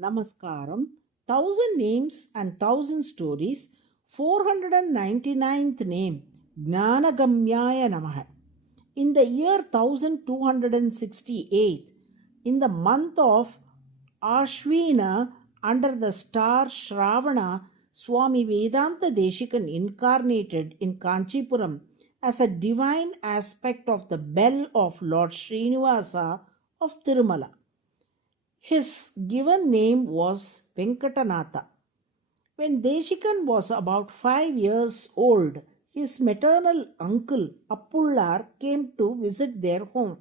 Namaskaram, Thousand Names and Thousand Stories, 499th name, JNAANAGAMYAAYA NAMAH. In the year 1268, in the month of Ashwina, under the star Shravana, Swami Vedanta Deshikan incarnated in Kanchipuram as a divine aspect of the bell of Lord Srinivasa of Tirumala. His given name was Venkatanatha. When Deshikan was about 5 years old, his maternal uncle Appullar came to visit their home.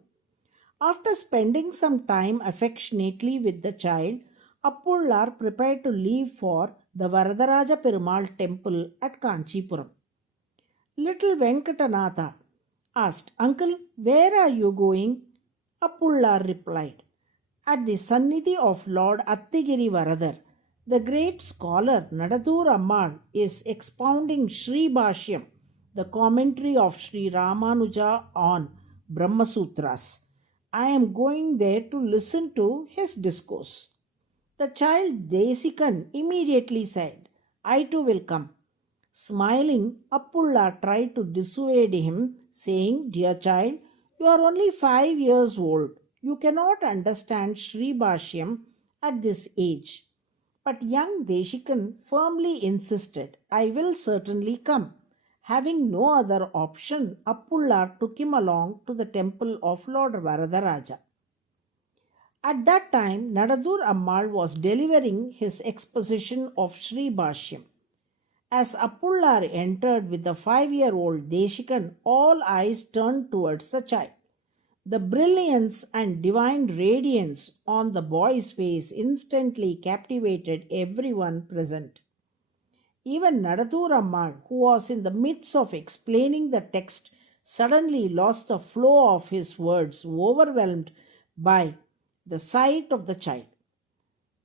After spending some time affectionately with the child, Appullar prepared to leave for the Varadaraja Perumal temple at Kanchipuram. Little Venkatanatha asked, "Uncle, where are you going?" Appullar replied, "At the Sannidhi of Lord Attigiri Varadar, the great scholar Nadadur Ammal is expounding Sri Bhashyam, the commentary of Sri Ramanuja on Brahma Sutras. I am going there to listen to his discourse." The child Desikan immediately said, "I too will come." Smiling, Appullar tried to dissuade him, saying, "Dear child, you are only 5 years old. You cannot understand Sri Bhashyam at this age." But young Deshikan firmly insisted, "I will certainly come." Having no other option, Appullar took him along to the temple of Lord Varadaraja. At that time, Nadadur Ammal was delivering his exposition of Sri Bhashyam. As Appullar entered with the 5-year-old Deshikan, all eyes turned towards the child. The brilliance and divine radiance on the boy's face instantly captivated everyone present. Even Nadadur Ammal, who was in the midst of explaining the text, suddenly lost the flow of his words, overwhelmed by the sight of the child.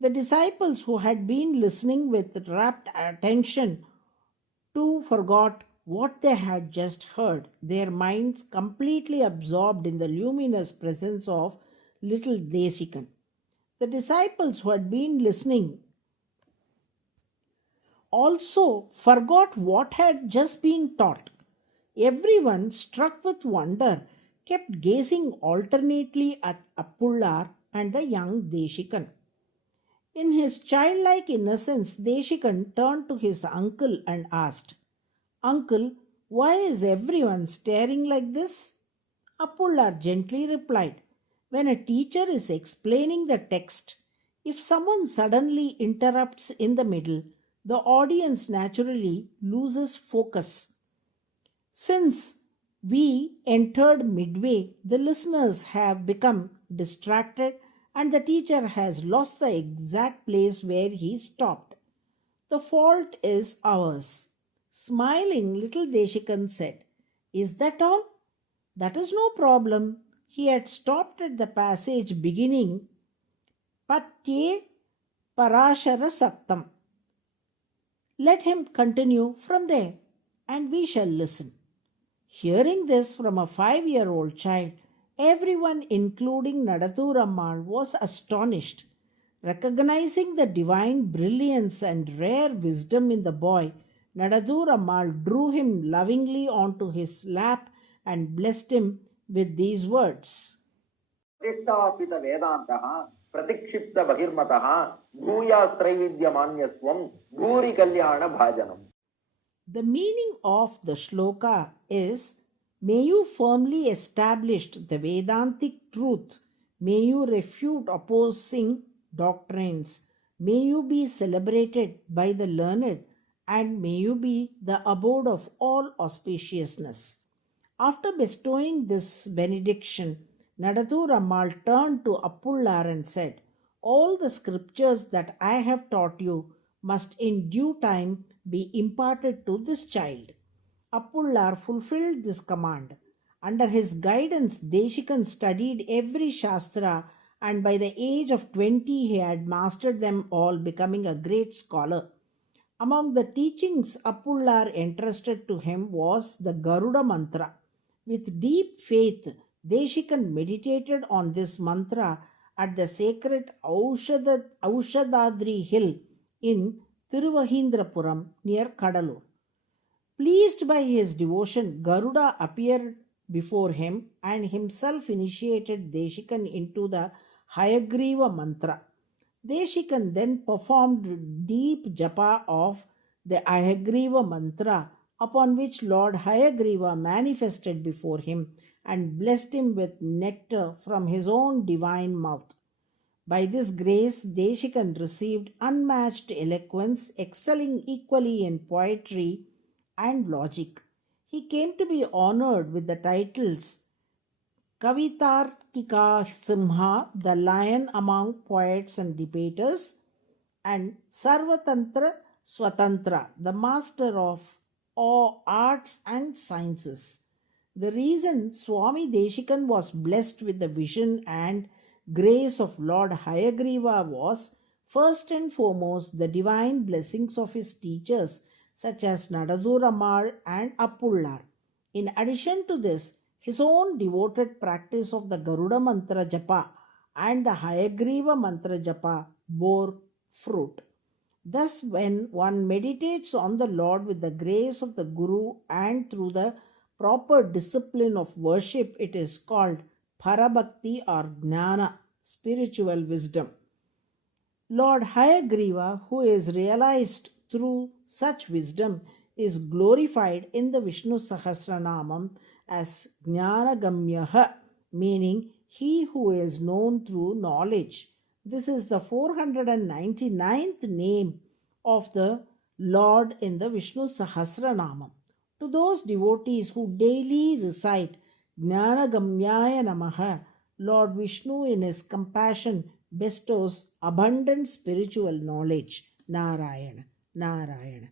The disciples who had been listening with rapt attention too forgot what they had just heard, their minds completely absorbed in the luminous presence of little Desikan. The disciples who had been listening also forgot what had just been taught. Everyone, struck with wonder, kept gazing alternately at Appullar and the young Deshikan. In his childlike innocence, Deshikan turned to his uncle and asked, "Uncle, why is everyone staring like this?" Appullar gently replied, "When a teacher is explaining the text, if someone suddenly interrupts in the middle, the audience naturally loses focus. Since we entered midway, the listeners have become distracted and the teacher has lost the exact place where he stopped. The fault is ours." Smiling, little Deshikan said, "Is that all?" "That is no problem." He had stopped at the passage beginning, Patye Parashara Sattam. Let him continue from there, and we shall listen. Hearing this from a 5-year-old child, everyone, including Nadadur Ammal, was astonished. Recognizing the divine brilliance and rare wisdom in the boy, Nadadur Ammal drew him lovingly onto his lap and blessed him with these words. प्रतिष्ठापित वेदान्तः प्रतिक्षिप्त बहिर्मतः भूयास्त्रैविध्यमान्यस्त्वं Bhuri Kalyan भाजनम्. The meaning of the shloka is, may you firmly establish the Vedantic truth, may you refute opposing doctrines, may you be celebrated by the learned, and may you be the abode of all auspiciousness. After bestowing this benediction, Nadadur Ammal turned to Appullar and said, "All the scriptures that I have taught you must in due time be imparted to this child." Appullar fulfilled this command. Under his guidance, Deshikan studied every Shastra, and by the age of 20 he had mastered them all, becoming a great scholar. Among the teachings Appullar entrusted to him was the Garuda mantra. With deep faith, Deshikan meditated on this mantra at the sacred Aushadadri hill in Thiruvahindrapuram near Kadalur. Pleased by his devotion, Garuda appeared before him and himself initiated Deshikan into the Hayagriva mantra. Deshikan then performed deep japa of the Hayagriva mantra, upon which Lord Hayagriva manifested before him and blessed him with nectar from his own divine mouth. By this grace, Deshikan received unmatched eloquence, excelling equally in poetry and logic. He came to be honored with the titles Kavitarkika Simha, the lion among poets and debaters, and Sarvatantra Swatantra, the master of all arts and sciences. The reason Swami Deshikan was blessed with the vision and grace of Lord Hayagriva was, first and foremost, the divine blessings of his teachers such as Nadaduramal and Appullar. In addition to this, his own devoted practice of the Garuda Mantra Japa and the Hayagriva Mantra Japa bore fruit. Thus, when one meditates on the Lord with the grace of the Guru and through the proper discipline of worship, it is called Parabhakti or Jnana, spiritual wisdom. Lord Hayagriva, who is realized through such wisdom, is glorified in the Vishnu Sahasranamam as JNAANAGAMYAAYA, meaning he who is known through knowledge. This is the 499th name of the Lord in the Vishnu Sahasranamam. To those devotees who daily recite JNAANAGAMYAAYA NAMAH, Lord Vishnu in his compassion bestows abundant spiritual knowledge. Narayana, Narayana.